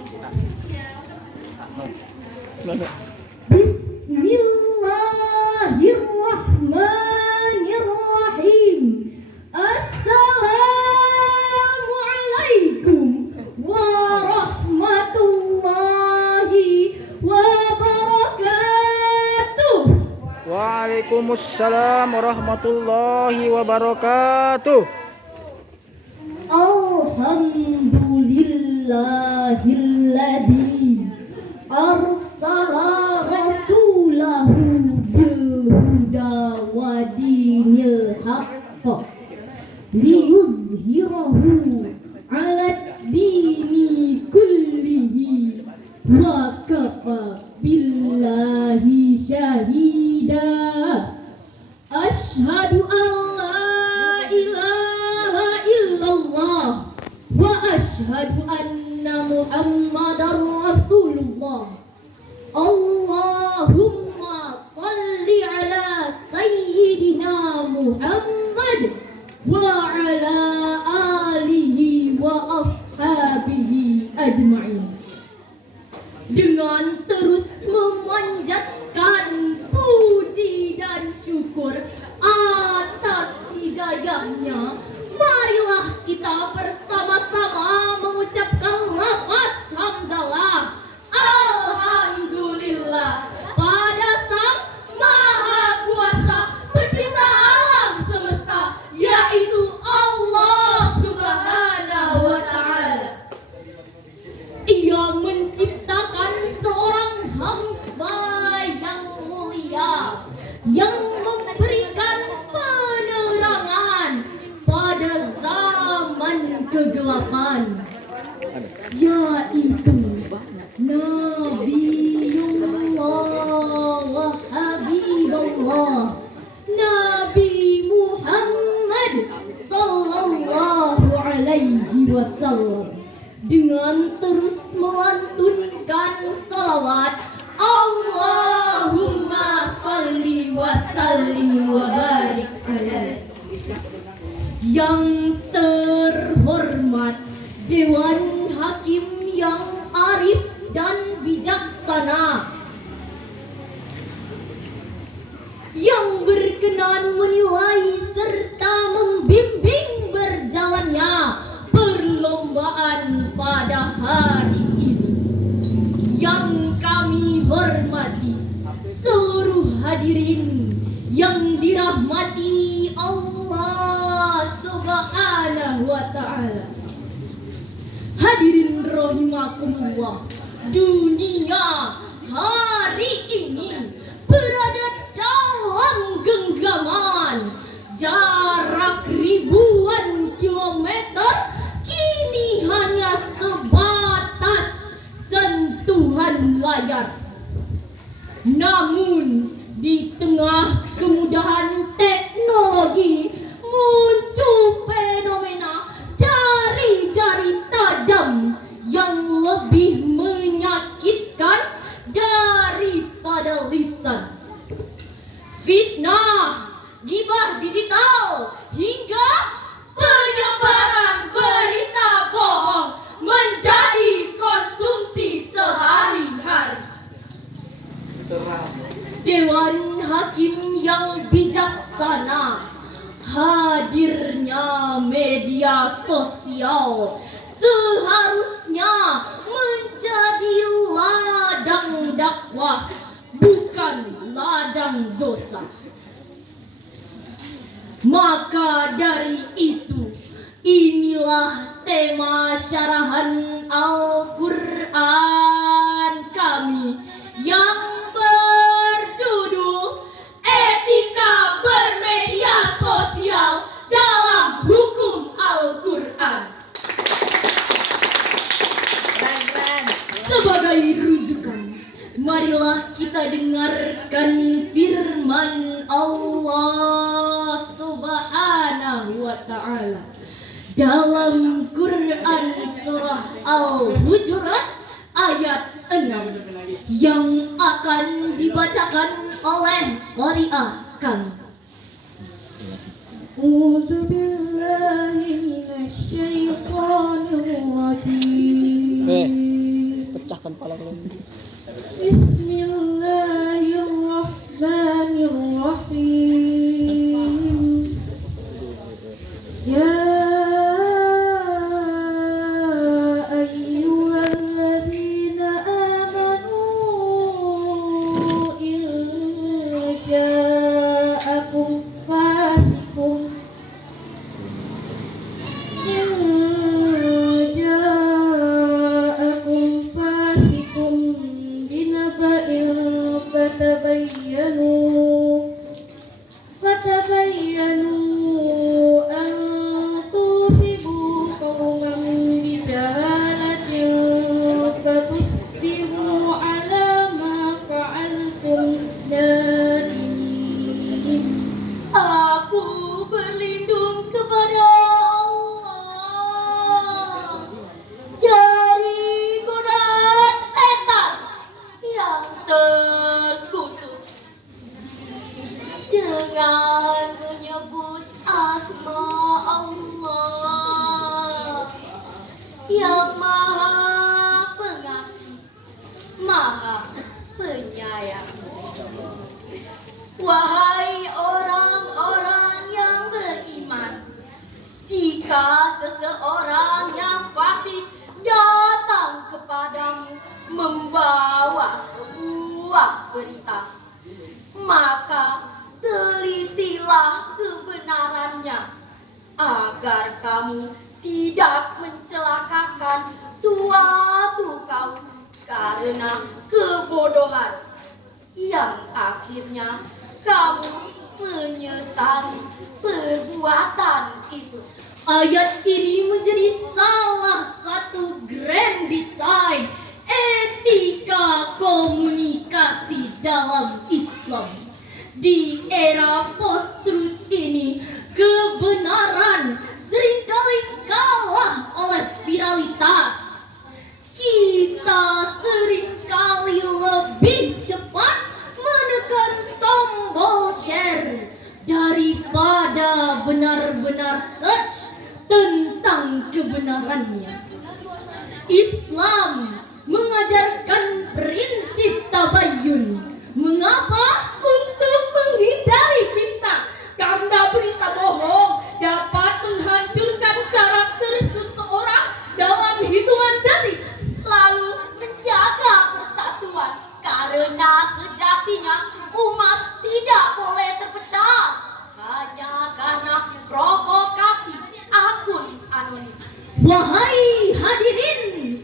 Bismillahirrahmanirrahim. Assalamualaikum warahmatullahi wabarakatuh. Waalaikumsalam warahmatullahi wabarakatuh. Alhamdulillahilladzi arsala rasulahu bilhuda wa dinil haqq liyuzhirahu ala dini kullihi wa kafa billahi syahida. Asyhadu an la ilaha illallah wa asyhadu anna muhammadar rasulullah. Allahumma salli ala sayyidina Muhammad wa ala alihi wa ashabihi ajma'in. Dengan terus memanjatkan puji dan syukur atas hidayahnya, marilah kita bersama-sama mengucapkan lafaz hamdalah. Alhamdulillah pada Sang Maha Kuasa Pencipta alam semesta, yaitu Allah Subhanahu wa Ta'ala. Ia menciptakan seorang hamba yang mulia, yang memberikan penerangan pada zaman kegelapan, yaitu Nabiullah wa Habibullah Nabi Muhammad sallallahu alaihi wasallam. Dengan terus melantunkan salawat, Allahumma salli wa sallim wa barik alaihi. Yang terhormat Dewan Hakim yang arif dan bijaksana, yang berkenan menilai serta membimbing berjalannya perlombaan pada hari ini. Yang kami hormati seluruh hadirin yang dirahmati Allah Subhanahu wa Ta'ala. Hadirin rahimakumullah, dunia hari ini berada dalam genggaman. Jarak ribuan kilometer kini hanya sebatas sentuhan layar. Namun di tengah kemudahan teknologi muncul fenomena jari-jari tajam yang lebih menyakitkan daripada lisan. Fitnah, gibah digital, hingga penyebaran berita bohong menjadi konsumsi sehari-hari. Dewan Hakim yang bijaksana, hadirnya media sosial seharusnya menjadi ladang dakwah, bukan ladang dosa. Maka dari itu, inilah tema syarahan Al-Quran kami yang berjudul Etika Bermedia Sosial dalam Hukum Al-Quran. Sebagai rujukan, marilah kita dengarkan firman Allah Subhanahu wa Ta'ala dalam Quran surah Al-Hujurat ayat 6 yang akan dibacakan oleh qari'ah kami. A'udzu billahi minasy syaithanir rajim. pecahkan pala kalian. Bismillahirrahmanirrahim. Ya ayyuhalladzina amanu in ja'akum fasikum binaba'in fatabayyanu an tusibu qauman bijahalatin fatusbihu ala ma fa'altum nadimin. Aku berlindung kepada Allah dari godaan setan yang terkutuk dengan menyebut asma Allah yang maha pengasih, maha penyayang. Wahai orang-orang yang beriman, jika seseorang yang fasik datang kepadamu membawa sebuah berita, maka telitilah kebenarannya agar kamu tidak mencelakakan suatu kaum karena kebodohan yang akhirnya kamu menyesali perbuatan itu. Ayat ini menjadi salah satu grand design etika komunikasi dalam Islam. Di era post-truth ini, kebenaran seringkali kalah oleh viralitas. Kita seringkali lebih cepat menekan tombol share daripada benar-benar search tentang kebenarannya. Islam mengajarkan prinsip tabayyun. Mengapa? Untuk menghindari fitnah. Karena berita bohong dapat menghancurkan karakter seseorang dalam hitungan detik. Lalu menjaga persatuan. Karena sejatinya umat tidak boleh terpecah hanya karena provokasi akun anonim. Wahai hadirin,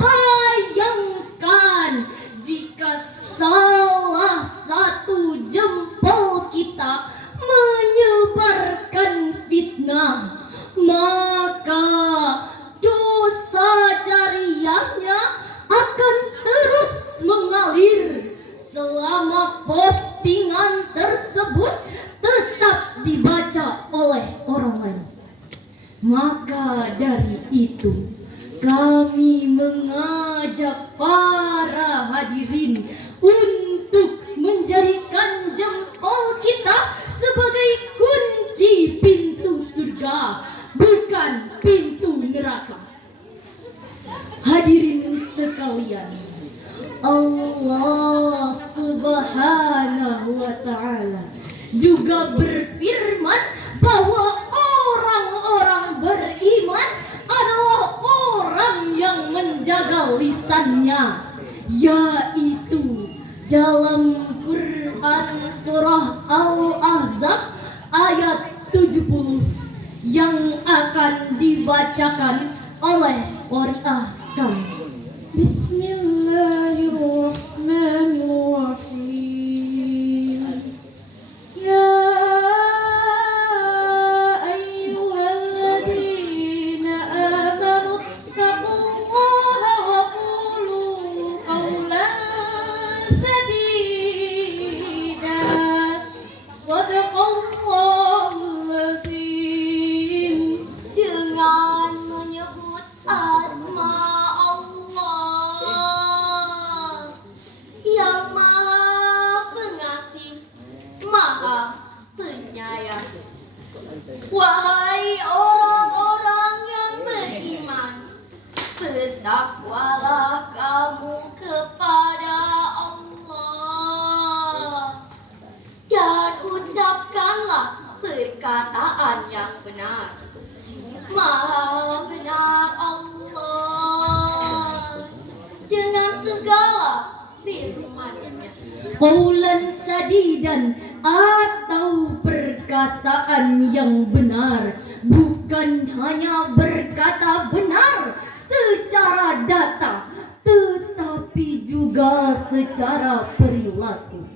bayangkan jika salah satu jempol kita menyebarkan fitnah, maka dosa jariahnya akan terus mengalir selama postingan tersebut tetap dibaca oleh orang lain. Maka dari itu, kami mengajak para hadirin untuk menjadikan jempol kita sebagai kunci pintu surga, bukan pintu neraka. Hadirin sekalian, Allah Subhanahu wa Ta'ala juga berfirman bahwa orang-orang beriman adalah orang yang menjaga lisannya, yaitu dalam Quran surah Al-Ahzab ayat 70 yang akan dibacakan oleh qari'ah kami. Bismillahirrahmanirrahim. Ya ayyuhalladzina amanu taqullaha wa qulu qawlan sadida. Shadaqallahul azim. Dengan menyebut asma perkataan yang benar. Maha benar Allah dengan segala firman-Nya. Qaulan sadidan atau perkataan yang benar, bukan hanya berkata benar secara data, tetapi juga secara perilaku.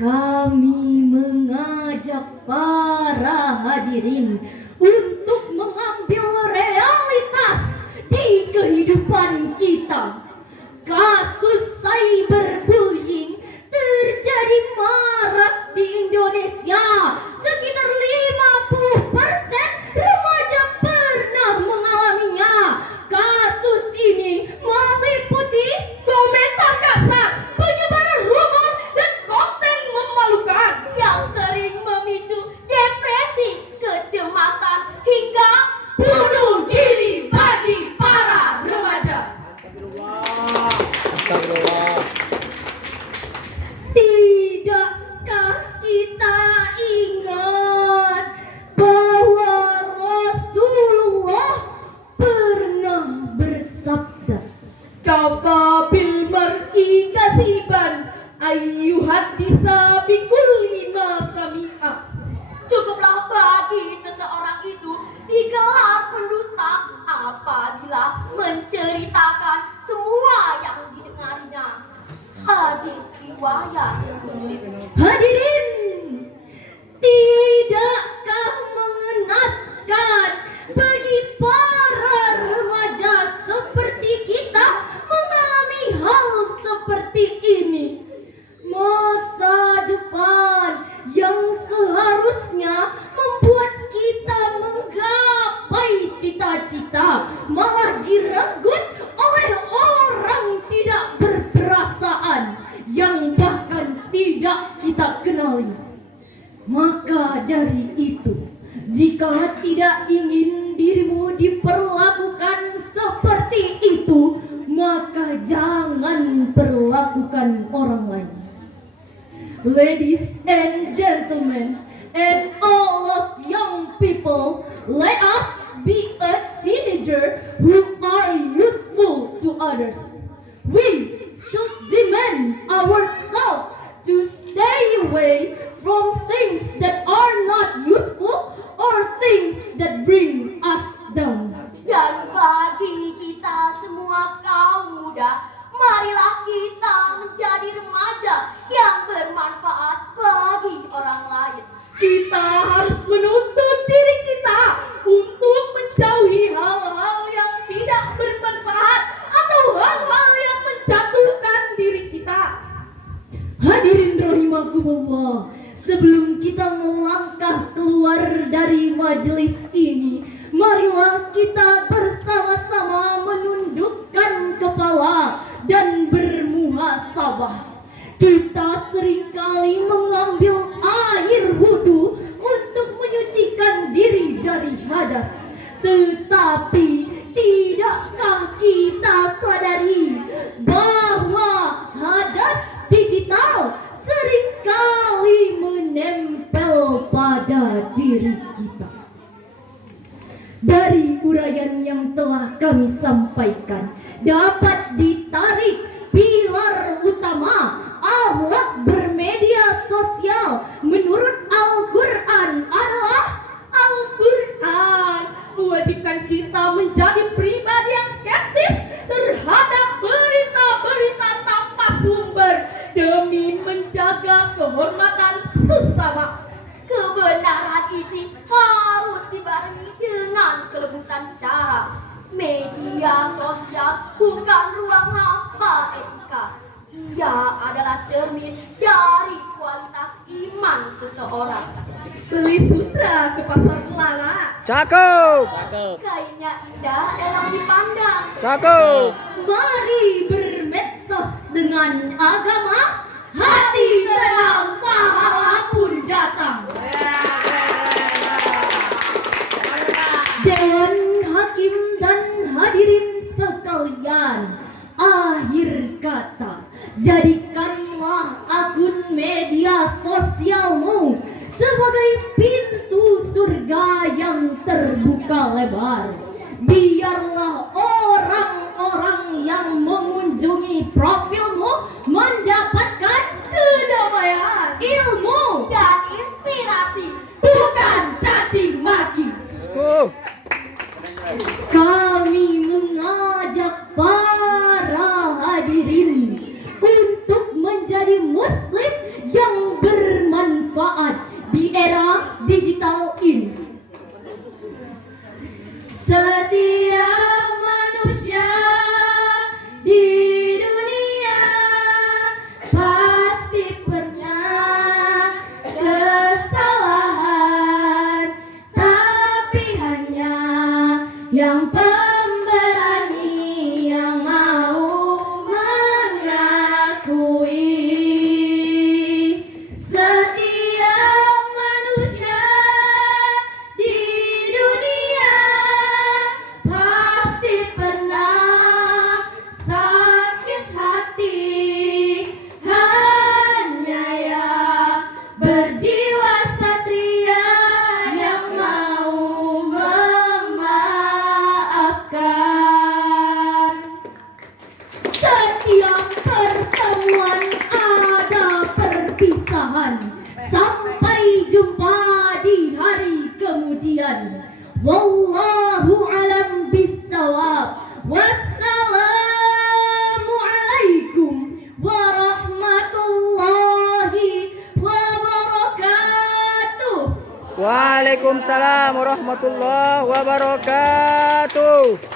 Kami mengajak para hadirin untuk mengambil realitas di kehidupan kita. Kasus cyberbullying terjadi marak di Indonesia. Sekitar 50% remaja pernah mengalaminya. Kasus ini meliputi komentar kasar, penyebaran rumor, dan konten memalukan yang sering memicu depresi, kecemasan, hingga bunuh diri bagi para remaja. Astagfirullah. Tidakkah kita ingat bahwa Rasulullah pernah bersabda, "Kafa bil mar'i kadziban ayyuhaddisa bi kulli ma sami'a." Cukuplah bagi seseorang itu digelar pendusta apabila menceritakan semua yang didengarnya. Hadis riwayat Muslim. Hadirin, tidakkah mengenaskan bagi para remaja seperti kita mengalami hal seperti ini? Masa depan yang seharusnya membuat kita menggapai cita-cita malah direnggut oleh orang tidak berperasaan yang bahkan tidak kita kenali. Maka dari itu, jika tidak ingin dirimu diperlakukan seperti itu, maka jangan perlakukan orang lain. Ladies and gentlemen, and all of young people, let us be a teenager who are useful to others. We should demand ourselves to stay away from things that are not useful or things that bring us down. Dan bagi kita semua kaum muda, marilah kita menjadi remaja yang bermanfaat bagi orang lain. Kita harus menuntut diri kita untuk menjauhi hal-hal yang tidak bermanfaat atau hal-hal yang menjatuhkan diri kita. Hadirin rahimakumullah, sebelum kita melangkah keluar dari majelis ini, marilah kita bersama-sama menundukkan kepala dan bermuhasabah. Kita seringkali mengambil air wudhu untuk menyucikan diri dari hadas. Tetapi tidakkah kita sadari bahwa hadas digital seringkali menempel pada diri kita? Dari uraian yang telah kami sampaikan, dapat ditarik pilar utama akhlak bermedia sosial menurut Al-Quran adalah Al-Quran mewajibkan kita menjadi pribadi yang skeptis terhadap berita-berita tanpa sumber demi menjaga kehormatan sesama. Kebenaran isi harus dibarengi dengan kelembutan cara. Media sosial bukan ruang hampa etika. Ia adalah cermin dari kualitas iman seseorang. Beli sutra ke pasar Selana. Cakep. Kainnya indah, enak dipandang. Cakep. Mari bermedsos dengan agama. Hati tenang, pahala pun datang. Dewan Hakim dan hadirin sekalian, akhir kata, jadikanlah akun media sosialmu sebagai pintu melebar. Biarlah orang-orang yang mengunjungi profilmu mendapatkan kedamaian, ilmu, dan inspirasi, bukan caci maki. Go. Kami mengajak para hadirin untuk menjadi muslim yang bermanfaat di era digital ini. Setiap manusia di dunia pasti pernah kesalahan, tapi hanya yang pemberani yang mau mengakui. Setiap manusia di dunia pasti pernah sakit hati, hanya yang berjiwa satria yang mau memaafkan. Setiap pertemuan ada perpisahan, sampai jumpa di hari kemudian. Wallahu alam bissawab. Wassalamu alaikum warahmatullahi wabarakatuh. Waalaikumsalam warahmatullahi wabarakatuh.